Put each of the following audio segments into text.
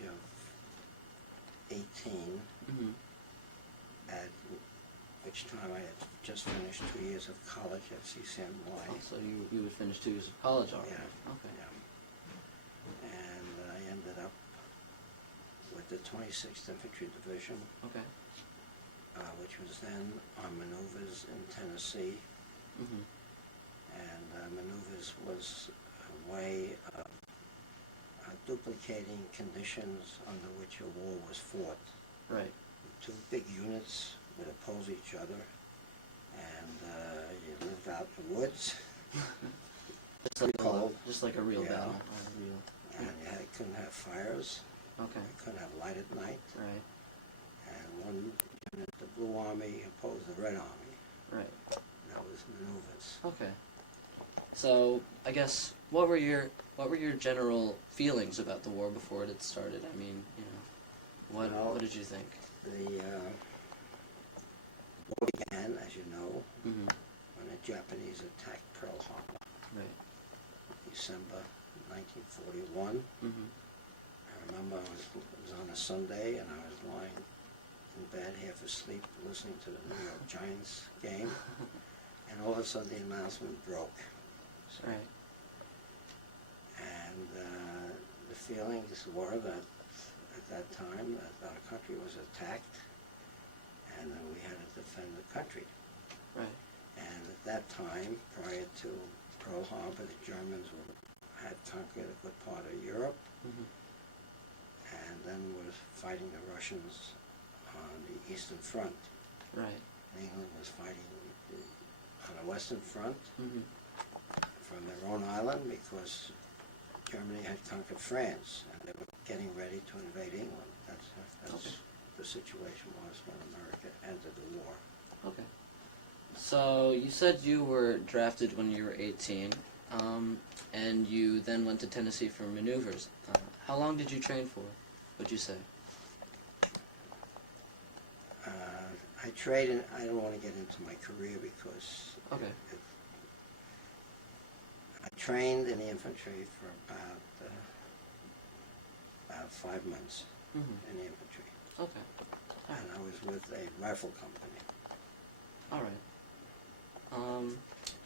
age of 18, Mm-hmm. at which time I had just finished 2 years of college at CSAM Oh, so you would finish 2 years of college already? Yeah. Okay. Yeah. And I ended up with the 26th Infantry Division, Okay. which was then on maneuvers in Tennessee. Mm-hmm. And maneuvers was a way of duplicating conditions under which a war was fought. Right. Two big units would oppose each other, and you lived out in the woods, Just like a real Yeah. battle. A real. and couldn't have fires, Okay. you couldn't have light at night, Right. and one unit, the Blue Army, opposed the Red Army. Right. That was maneuvers. Okay. So I guess what were your general feelings about the war before it had started? I mean, Well, what did you think? The war began, as you know, Mm-hmm. when the Japanese attacked Pearl Harbor, Right. December 1941. Mm-hmm. I remember it was on a Sunday, and I was lying in bed, half asleep, listening to the New York Giants game, and all of a sudden the announcement broke. So, Right. and the feelings were that at that time that our country was attacked, and that we had to defend the country. Right. And at that time, prior to Pearl Harbor, the Germans had conquered a good part of Europe, Mm-hmm. and then was fighting the Russians on the Eastern Front. Right. England was fighting on the Western Front Mm-hmm. from their own island, because Germany had conquered France, and they were getting ready to invade England. That's Okay. the situation was when America entered the war. Okay. So you said you were drafted when you were 18, and you then went to Tennessee for maneuvers. How long did you train for, would you say? I trained, I don't want to get into my career because Okay. I trained in the infantry for about 5 months Mm-hmm. in the infantry, Okay. and I was with a rifle company. All right.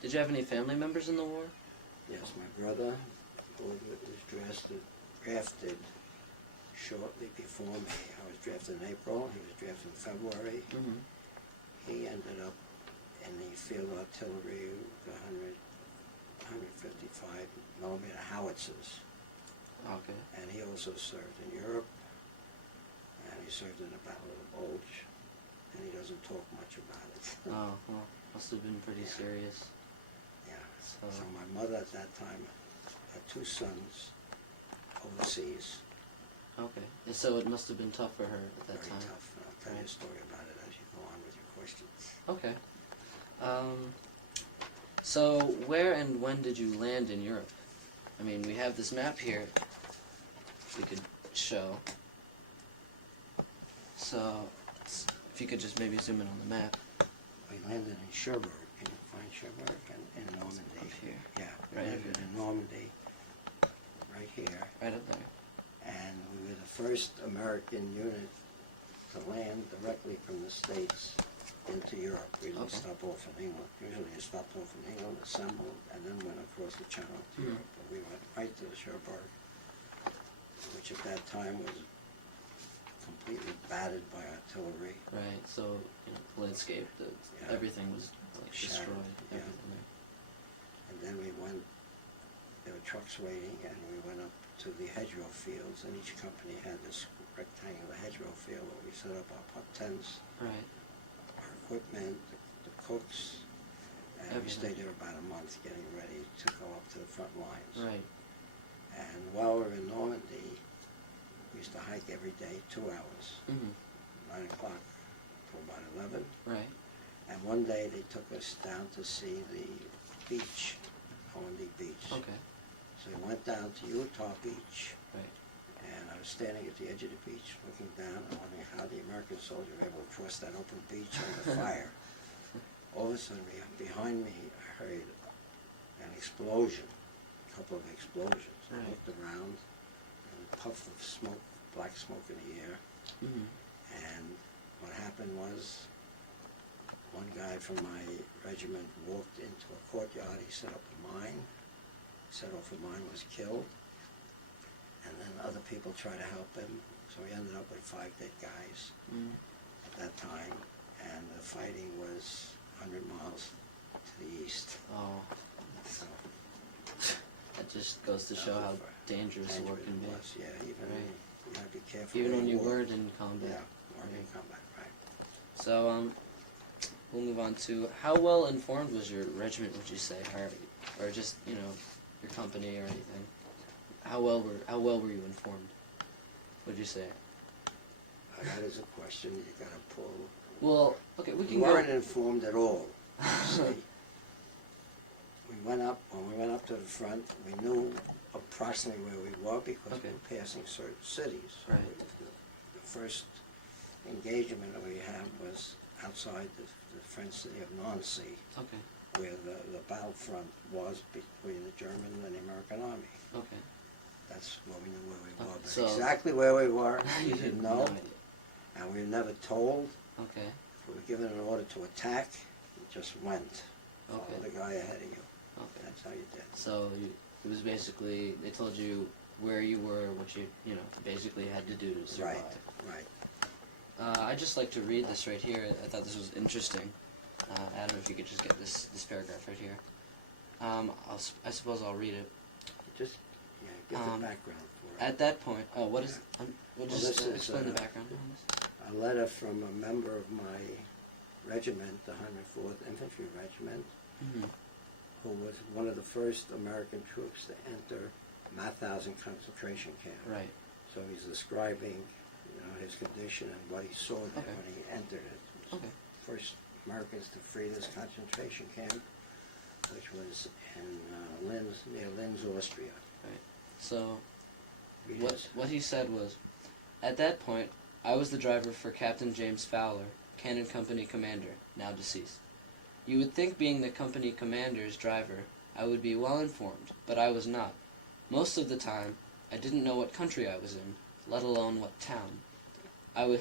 Did you have any family members in the war? Yes, my brother, who was drafted shortly before me. I was drafted in April, he was drafted in February. Mm-hmm. He ended up in the field artillery with 155 millimeter howitzers, Okay. and he also served in Europe, and he served in the Battle of the Bulge, and he doesn't talk much about it. Oh, well, must have been pretty serious. Yeah. So, So my mother at that time had 2 sons overseas. okay. And so it must have been tough for her at that Very time. tough. And I'll tell you a story about it as you go on with your questions. Okay. So where and when did you land in Europe? I mean, we have this map here we could show. So if you could just maybe zoom in on the map We landed in Cherbourg. Can you find Cherbourg? In Normandy. up here, Yeah, we Right landed here. in Normandy, right here. right up there. And we were the first American unit to land directly from the States into Europe. We didn't Okay. stop off in England. Usually you stopped off in England, assembled, and then went across the channel to Mhm. Europe. But we went right to Cherbourg, which at that time was completely battered by artillery. Right. So landscape, Yeah. everything was like Shattered, destroyed. yeah. Everything there. And then we went, there were trucks waiting, and we went up to the hedgerow fields, and each company had this rectangular hedgerow field where we set up our pup tents, Right. our equipment, the cooks, and we Everything. stayed there about a month getting ready to go up to the front lines. Right. And while we were in Normandy, we used to hike every day 2 hours, Mhm. 9 o'clock to about 11. Right. And one day they took us down to see the beach, Normandy Beach. Okay. So we went down to Utah Beach, Right. and I was standing at the edge of the beach looking down and wondering how the American soldiers were able to cross that open beach under fire. All of a sudden, behind me, I heard an explosion, a couple of explosions. I Right. looked around, and a puff of smoke black smoke in the air. Mm-hmm. And what happened was, one guy from my regiment walked into a courtyard. He set up a mine. Set off a mine, was killed. And then other people tried to help him. So he ended up with 5 dead guys at that time. And the fighting was 100 miles to the east. Oh, So that just goes to show how dangerous war can be. it was, yeah. Even Right. you gotta be careful. Even where when you walk. weren't in combat. Yeah, or in combat, right. So, we'll move on to how well informed was your regiment, would you say, or just, you know, your company or anything? How well were you informed? Would you say? That is a question you gotta pull. Well, okay, we We can weren't go. informed at all. You see. When we went up to the front, we knew approximately where we were because Okay. we were passing certain cities. So Right. the first engagement that we had was outside the French city of Nancy, Okay, where the battlefront was between the German and the American army. okay. That's where we knew where we were. Okay, But so- exactly where we were, we You didn't no know, idea. and we were never told. Okay, If we were given an order to attack, we just went. Follow Okay. the guy ahead of you. okay. That's how you did. So it was basically, they told you where you were, what you basically had to do to survive. Right. I'd just like to read this right here. I thought this was interesting. Adam, if you could just get this paragraph right here. I suppose I'll read it. Just, yeah, give Um, the background for it. At that point, we'll this just is, explain the background on this. A letter from a member of my regiment, the 104th Infantry Regiment, Mm-hmm. who was one of the first American troops to enter Mauthausen concentration camp. Right. So he's describing, his condition and what he saw there Okay. when he entered it. Okay. First Americans to free this concentration camp, which was in near Linz, Austria. So Read what his- what he said was, at that point, I was the driver for Captain James Fowler, Cannon Company Commander, now deceased. You would think, being the company commander's driver, I would be well informed, but I was not. Most of the time, I didn't know what country I was in, let alone what town.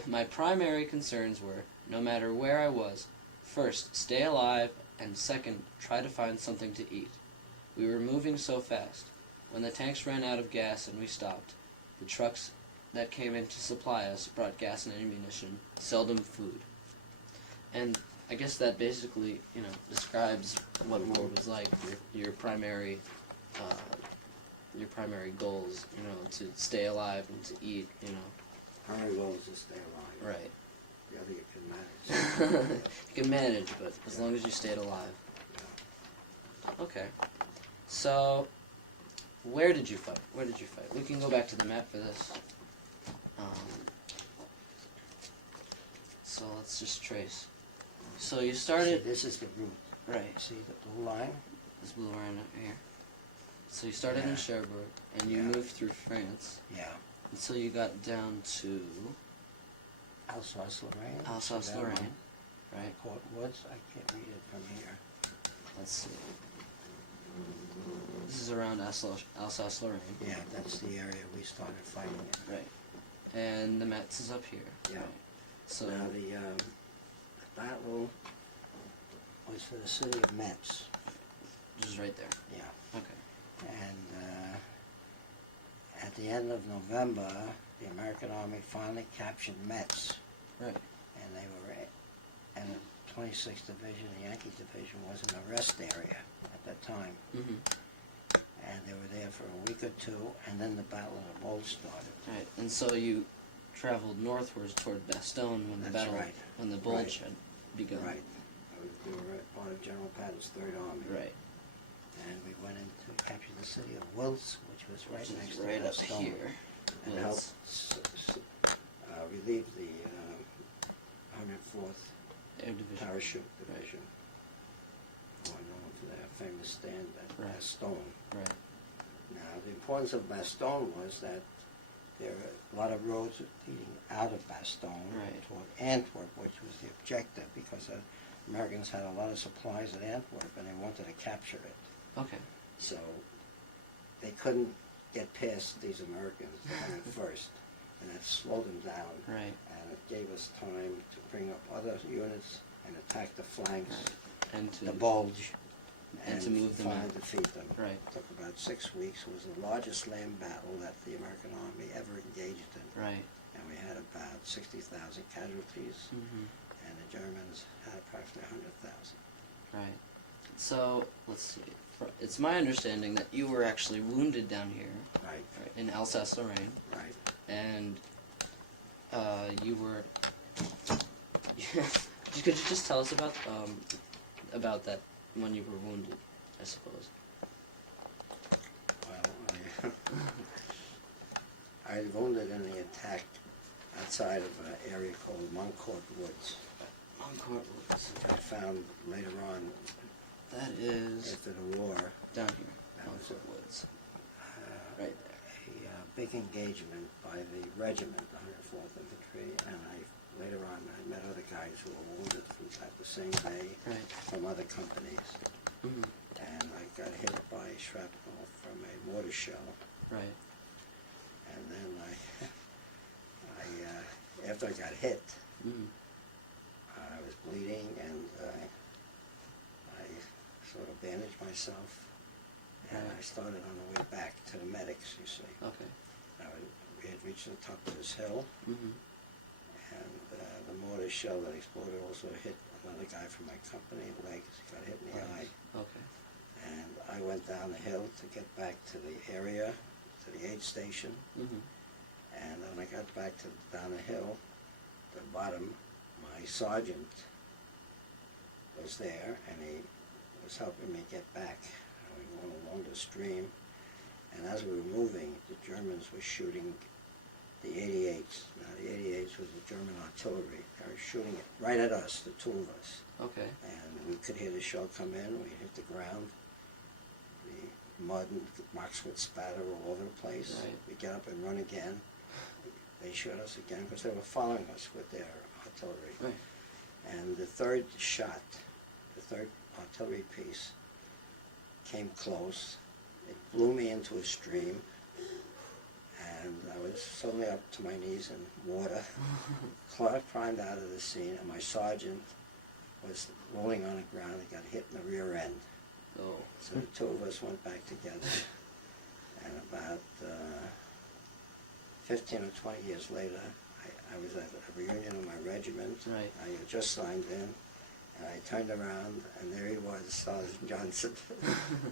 My primary concerns were, no matter where I was, first, stay alive, and second, try to find something to eat. We were moving so fast. When the tanks ran out of gas and we stopped, the trucks that came in to supply us brought gas and ammunition, seldom food. And I guess that basically, describes what war was like. Your primary goals, to stay alive and to eat, Primary goal is to stay alive. Right. The other you can manage. You can manage, but as long as you stayed alive. Okay. So, where did you fight? We can go back to the map for this. So let's just trace. So you See, started, this is the route. right, See the blue line? this blue line up here. So you started Yeah. in Cherbourg, and you Yeah. moved through France Yeah. until you got down to Alsace-Lorraine. Alsace-Lorraine, right? Court Woods. I can't read it from here. Let's see. This is around Alsace-Lorraine. Yeah, that's the area we started fighting in. Right. And the Metz is up here. Yeah. Right. So, Now the battle was for the city of Metz. just right there. Yeah. Okay. And at the end of November, the American Army finally captured Metz. Right. And they were and the 26th Division, the Yankee Division, was in a rest area at that time. Mm-hmm. And they were there for a week or two, and then the Battle of the Bulge started. Right. And so you traveled northwards toward Bastogne when the That's battle, right. when the Bulge Right. had begun. Right. We were part of General Patton's Third Army. Right. And we went in to capture the city of Wiltz, which was right Which next is to right up Bastogne, here. and Wiltz. helped relieve the 104th Air Division. Parachute Division, who are known for their famous stand at Right. Bastogne. Right. Now, the importance of Bastogne was that there were a lot of roads leading out of Bastogne Right. toward Antwerp, which was the objective, because the Americans had a lot of supplies at Antwerp and they wanted to capture it. Okay. So they couldn't get past these Americans first. and it slowed them down. Right. And it gave us time to bring up other units and attack the flanks, And the to bulge, and to move them finally out. defeat them. Right. It took about 6 weeks. It was the largest land battle that the American Army ever engaged in. Right. And we had about 60,000 casualties, Mhm. and the Germans had approximately 100,000. Right. So let's see. It's my understanding that you were actually wounded down here, Right, right, in Alsace-Lorraine, right. and you were. Could you just tell us about that when you were wounded? I suppose. Well, I was wounded in the attack outside of an area called Moncourt Woods, Moncourt Woods. which I found later on That is after the war. down here. That was Moncourt Woods. uh, Right there. a big engagement by the regiment, the 104th Infantry, and later on I met other guys who were wounded from the same day Right. from other companies, Mhm. and I got hit by shrapnel from a mortar shell, Right. and then after I got hit, Mhm. I was bleeding, and I sort of bandaged myself, and I Right. started on the way back to the medics, you see. Okay. We had reached the top of this hill, Mhm. and the mortar shell that exploded also hit another guy from my company, legs, got hit in the eye. Okay. And I went down the hill to get back to the area, to the aid station, Mhm. and when I got back down the hill, the bottom, my sergeant was there, and he was helping me get back. We were going along the stream, and as we were moving, the Germans were shooting the 88s. Now, the 88s was the German artillery. They were shooting it right at us, the two of us. Okay. And we could hear the shell come in. We hit the ground. The mud and rocks would spatter all over the place. Right. We get up and run again. They shot us again because they were following us with their artillery. Right. And the third shot, the third artillery piece, came close. It blew me into a stream, and I was suddenly up to my knees in water. Clark climbed out of the scene, and my sergeant was rolling on the ground and got hit in the rear end. Oh. So the two of us went back together, and about 15 or 20 years later, I was at a reunion of my regiment. Right. I had just signed in, and I turned around, and there he was, Sergeant Johnson.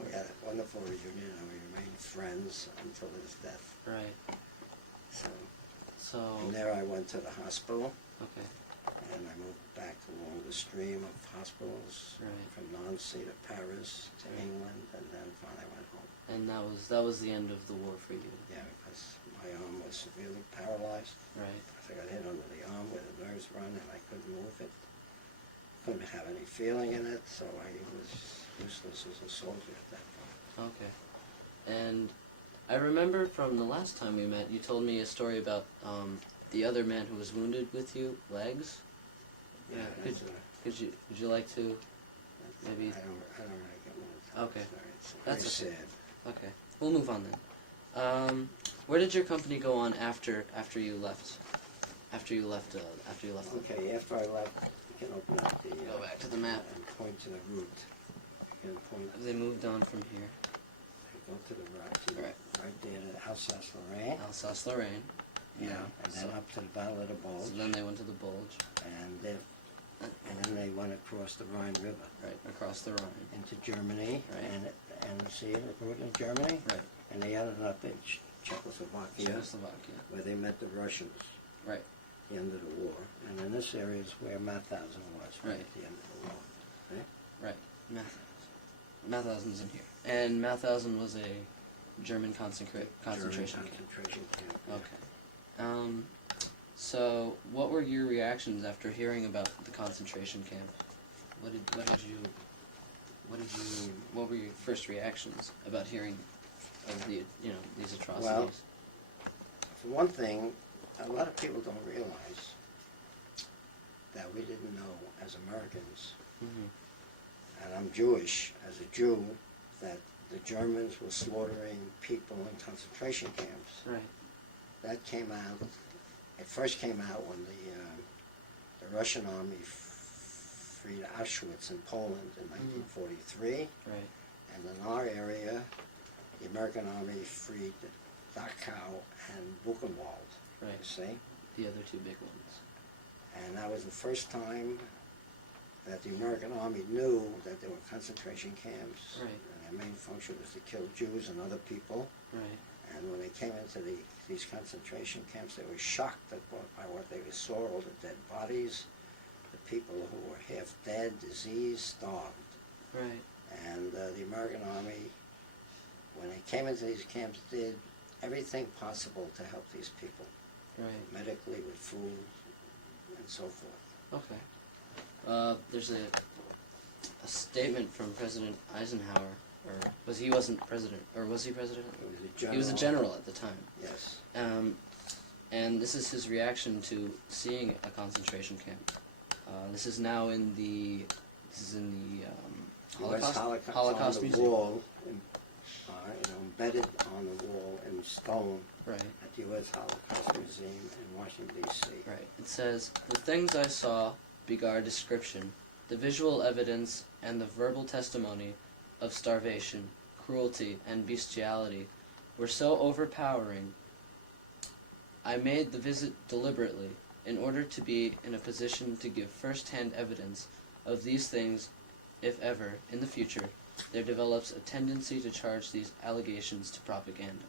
We had a wonderful reunion, and we remained friends until his death. Right. So, So. from there I went to the hospital, Okay. and I moved back along the stream of hospitals, Right. from Nancy to Paris to England, and then finally went home. And that was the end of the war for you. Yeah, because my arm was severely paralyzed. Right. I got hit under the arm where the nerves run, and I couldn't move it. Couldn't have any feeling in it, so I was useless as a soldier at that point. Okay. And I remember from the last time we met, you told me a story about the other man who was wounded with you, legs. Yeah, Could would you like to? Maybe- I don't really get one to tell Okay. the story. It's That's very okay. sad. Okay. We'll move on then. Where did your company go on after you left? After you left. Okay, after I left, you can open up the... Go back to the map. And point to the route. You can point, They moved on from here. go to the route, Right. right there to Alsace-Lorraine. Alsace-Lorraine. Yeah, and then up to the Battle of the Bulge. So then they went to the Bulge. And then they went across the Rhine River Right. Across the Rhine. into Germany, Right. and see the route in Germany, Right. and they ended up in Czechoslovakia, Czechoslovakia. where they met the Russians Right. at the end of the war. And then this area is where Mauthausen was, Right. at the end of the war. Right. Mauthausen's in here. And Mauthausen was a German concentration German camp. concentration camp. yeah. Okay. So what were your reactions after hearing about the concentration camp? What were your first reactions about hearing of these atrocities? Well, for one thing, a lot of people don't realize that we didn't know as Americans, Mhm. and I'm Jewish, as a Jew, that the Germans were slaughtering people in concentration camps. Right. That came out it first came out when the Russian army freed Auschwitz in Poland in 1943, Right. and in our area, the American army freed Dachau and Buchenwald. Right. You see, The other two big ones. and that was the first time that the American army knew that there were concentration camps, Right. and their main function was to kill Jews and other people. Right. And when they came into these concentration camps, they were shocked by what they saw, all the dead bodies, the people who were half dead, diseased, starved. Right. And the American Army, when they came into these camps, did everything possible to help these people, Right. medically, with food, and so forth. Okay. There's a statement from President Eisenhower, or wasn't president, or was he president? It was a general. He was a general at the time. Yes. And this is his reaction to seeing a concentration camp. This is now in the US Holocaust on the Museum. wall, embedded on the wall in stone Right. at the U.S. Holocaust Museum in Washington, D.C. Right. It says, "The things I saw begar description, the visual evidence and the verbal testimony of starvation, cruelty, and bestiality were so overpowering. I made the visit deliberately, in order to be in a position to give first-hand evidence of these things if ever, in the future, there develops a tendency to charge these allegations to propaganda."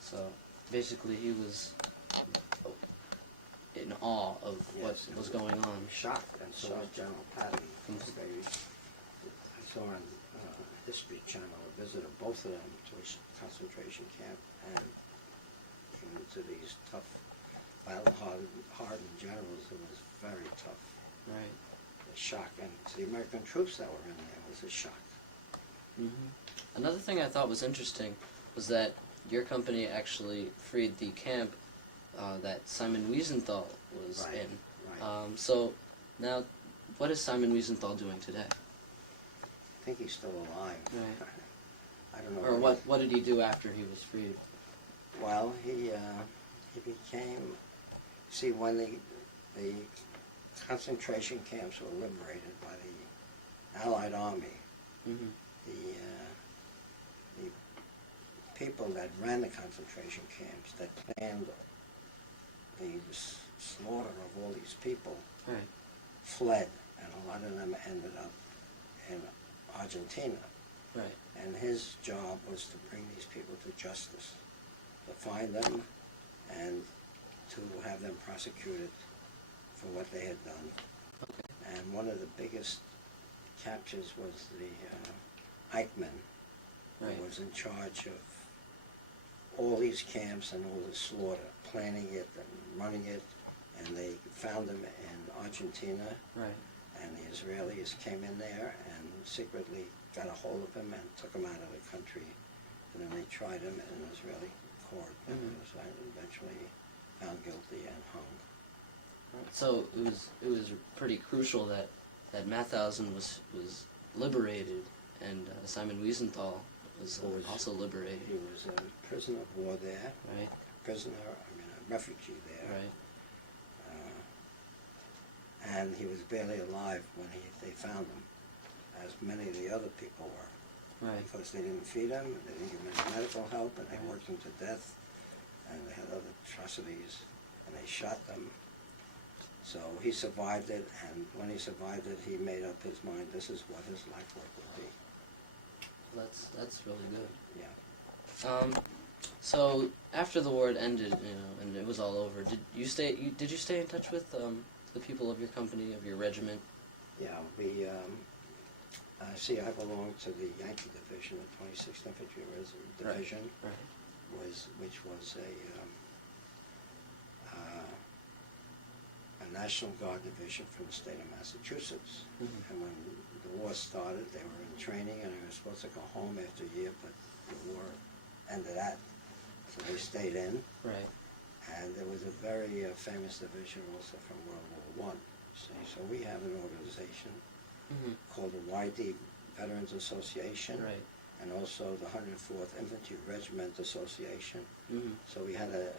So, basically he was in awe of what Yes, was going on. Shocked, and so was General Patton. Mhm. I saw on History Channel a visit of both of them to a concentration camp, and into these tough, battle-hardened generals. It was very tough. Right. A shock, and to the American troops that were in there, it was a shock. Another thing I thought was interesting was that your company actually freed the camp that Simon Wiesenthal was Right, in. right. So now, what is Simon Wiesenthal doing today? I think he's still alive. Right. I don't know. Or what did he do after he was freed? Well, he became. See, when the concentration camps were liberated by the Allied Army, Mm-hmm. the people that ran the concentration camps, that planned the slaughter of all these people, Right. fled, and a lot of them ended up in Argentina. Right. And his job was to bring these people to justice, to find them and to have them prosecuted for what they had done. Okay. And one of the biggest captures was the Eichmann, Right. who was in charge of all these camps and all the slaughter, planning it and running it. And they found him in Argentina, Right. and the Israelis came in there and secretly got a hold of him and took him out of the country. And then they tried him in an Israeli court, and he was eventually found guilty and hung. So it was pretty crucial that Mauthausen was liberated, and Simon Wiesenthal was also liberated. He was a prisoner of war there, Right. a refugee there. Right. And he was barely alive when they found him, as many of the other people were. Right. Because they didn't feed him, they didn't give him any medical help, and they worked him to death, and they had other atrocities, and they shot them. So he survived it, and when he survived it, he made up his mind, this is what his life work would be. That's really good. Yeah. So after the war had ended, and it was all over, did you stay in touch with the people of your company, of your regiment? Yeah, see, I belong to the Yankee Division, the 26th Infantry Division, Right. which was a National Guard division from the state of Massachusetts. Mhm. And when the war started, they were in training, and they were supposed to go home after a year, but the war ended that, so they stayed in. Right. And there was a very famous division also from World War I. So we have an organization Mm-hmm. called the YD Veterans Association, Right. and also the 104th Infantry Regiment Association. Mm-hmm. So we had a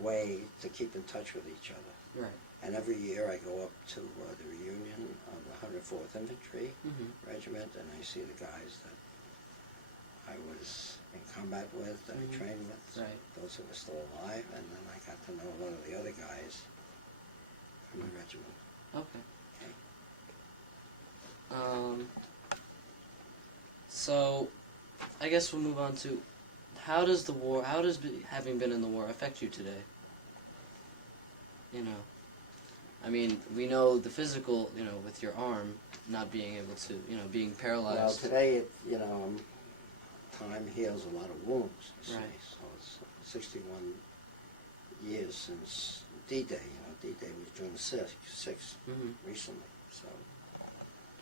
way to keep in touch with each other. Right. And every year I go up to the reunion of the 104th Infantry Mm-hmm. Regiment, and I see the guys that I was in combat with, that I trained with, Right. those who were still alive, and then I got to know a lot of the other guys from the regiment. Okay. Okay. So, I guess we'll move on to how does having been in the war affect you today? You know, I mean, we know the physical, you know, with your arm not being able to, you know, being paralyzed. Well, today, time heals a lot of wounds, you see. Right. So it's 61 years since D-Day. D-Day was June 6th, Mm-hmm. recently. So,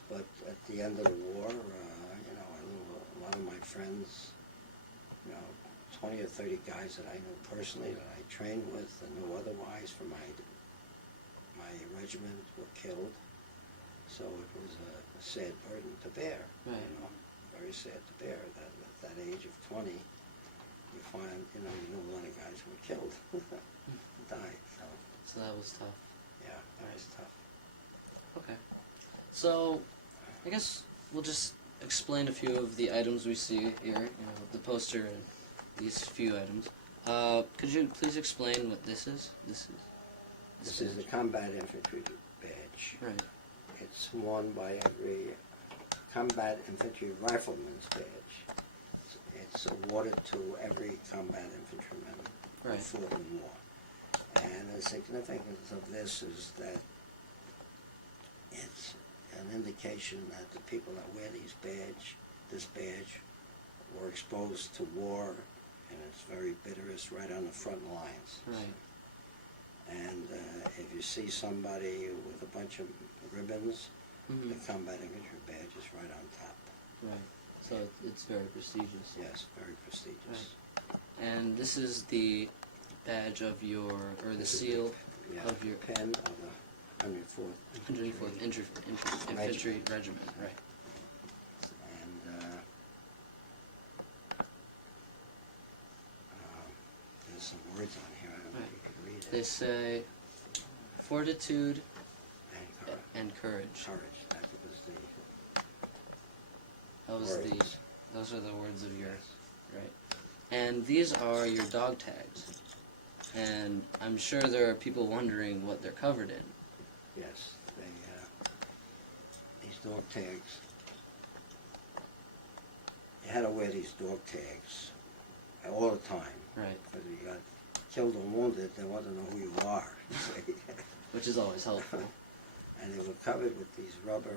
but at the end of the war, a lot of my friends, 20 or 30 guys that I knew personally, that I trained with and knew otherwise from my regiment were killed. So it was a sad burden to bear. Right. Very sad to bear. That at that age of 20, you find, you know a lot of guys who were killed, died. So that was tough. Yeah, that was tough. Okay. So, I guess we'll just explain a few of the items we see here. You know, the poster and these few items. Could you please explain what this is? This is the Combat Infantry Badge. Right. It's worn by every Combat Infantry Rifleman's Badge. It's awarded to every combat infantryman who Right. fought in war. And the significance of this is that it's an indication that the people that wear this badge, were exposed to war in its very bitterest right on the front lines. Right. And if you see somebody with a bunch of ribbons, Mm-hmm. the Combat Infantry Badge is right on top. Right. So it's very prestigious. Yes, very prestigious. And this is the badge of your, or the This is seal Yeah, of your pen of the 104th 104th Infantry Regiment. Right. And there's some words on here. I don't know if you can read it. They say fortitude And courage. and courage. Courage. That was Those the words. those are the words of yours. Right. And these are your dog tags. And I'm sure there are people wondering what they're covered in. Yes, these dog tags. You had to wear these dog tags all the time. Right. Because if you got killed or wounded, they want to know who you are. Which is always helpful. And they were covered with these rubber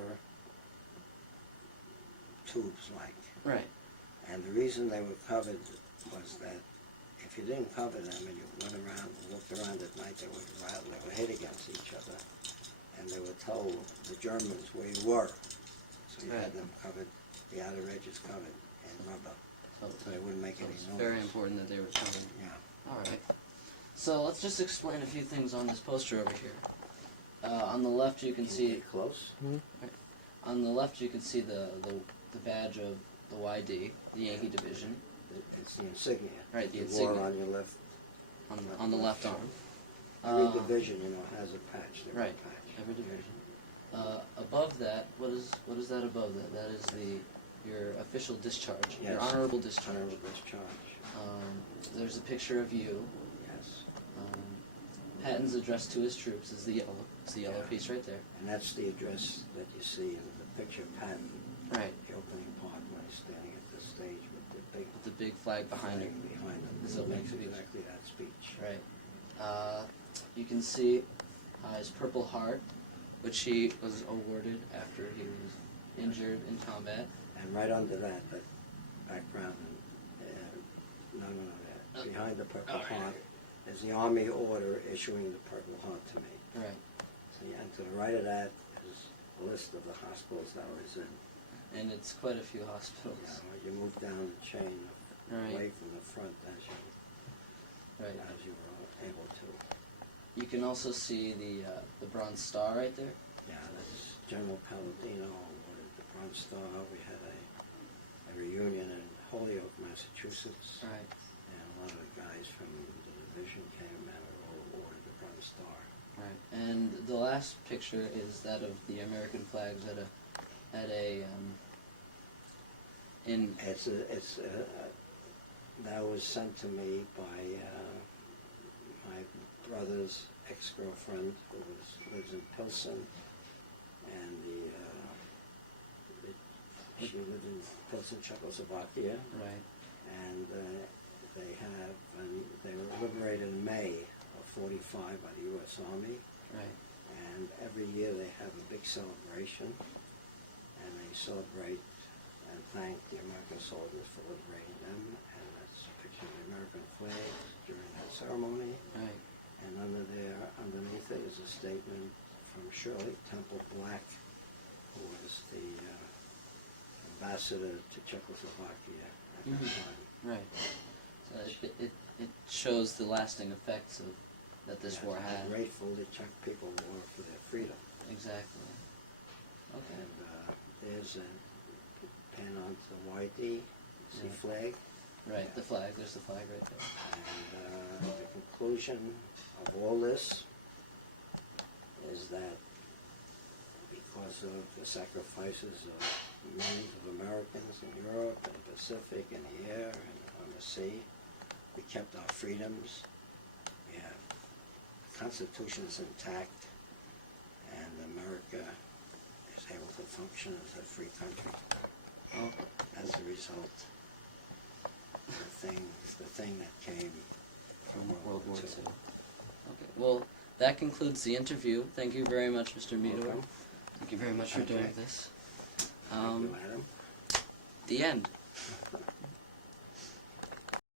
tubes like. Right. And the reason they were covered was that if you didn't cover them and you went around and looked around at night, they would rattle, they would hit against each other. And they would tell the Germans where you were. So you had them covered, the outer edges covered in rubber. So they wouldn't make any It's noise. very important that they were covered. Yeah. Alright. So let's just explain a few things on this poster over here. On the left you can see, Get close. on the left you can see the badge of the YD, the Yankee Division, It's the insignia. Right, the You wore insignia. on your left. on the left arm. Every division, has a patch. They wear a Right. patch. Every division. Above that, what is that above that? That is your official discharge, your Yes. honorable discharge. Honorable discharge. There's a picture of you. Yes. Patton's address to his troops is the yellow. It's the yellow Yeah. piece right there. And that's the address that you see in the picture of Patton, Right. the opening part when he's standing at the stage with the big With the big flag behind flag him. behind him. This So opening makes speech. exactly that speech. Right. You can see his Purple Heart, which he was awarded after he was injured in combat. And right under that background, behind the Purple Heart, is the Army order issuing the Purple Heart to me. Right. So, and to the right of that is a list of the hospitals that I was in. And it's quite a few hospitals. You move down the chain Right. away from the front as Right. you were able to. You can also see the Bronze Star right there. Yeah, that's General Palladino awarded the Bronze Star. We had a reunion in Holyoke, Massachusetts, Right. and a lot of the guys from the division came, and star. Right. And the last picture is that of the American flags at a in That was sent to me by my brother's ex-girlfriend who lives in Pilsen, and she lived in Pilsen, Czechoslovakia, right. and they were liberated in May of '45 by the U.S. Army, Right. and every year they have a big celebration, and they celebrate and thank the American soldiers for liberating them, and that's a picture of the American flag during that ceremony. Right. And underneath it is a statement from Shirley Temple Black, who was the ambassador to Czechoslovakia at the time. Right. So it shows the lasting effects that this war How had. grateful the Czech people were for their freedom. Exactly. Okay. And there's a pan onto the YD, see flag. Right. The flag. There's the flag right there. And the conclusion of all this is that because of the sacrifices of millions of Americans in Europe and the Pacific and the air and on the sea, we kept our freedoms. We have the Constitution is intact, and America is able to function as a free country. Oh. As a result, the thing that came From World War II. Okay. Well, that concludes the interview. Thank you very much, Mr. Meador. Welcome. Thank you very much for doing Okay. this. Thank you, Adam. The end.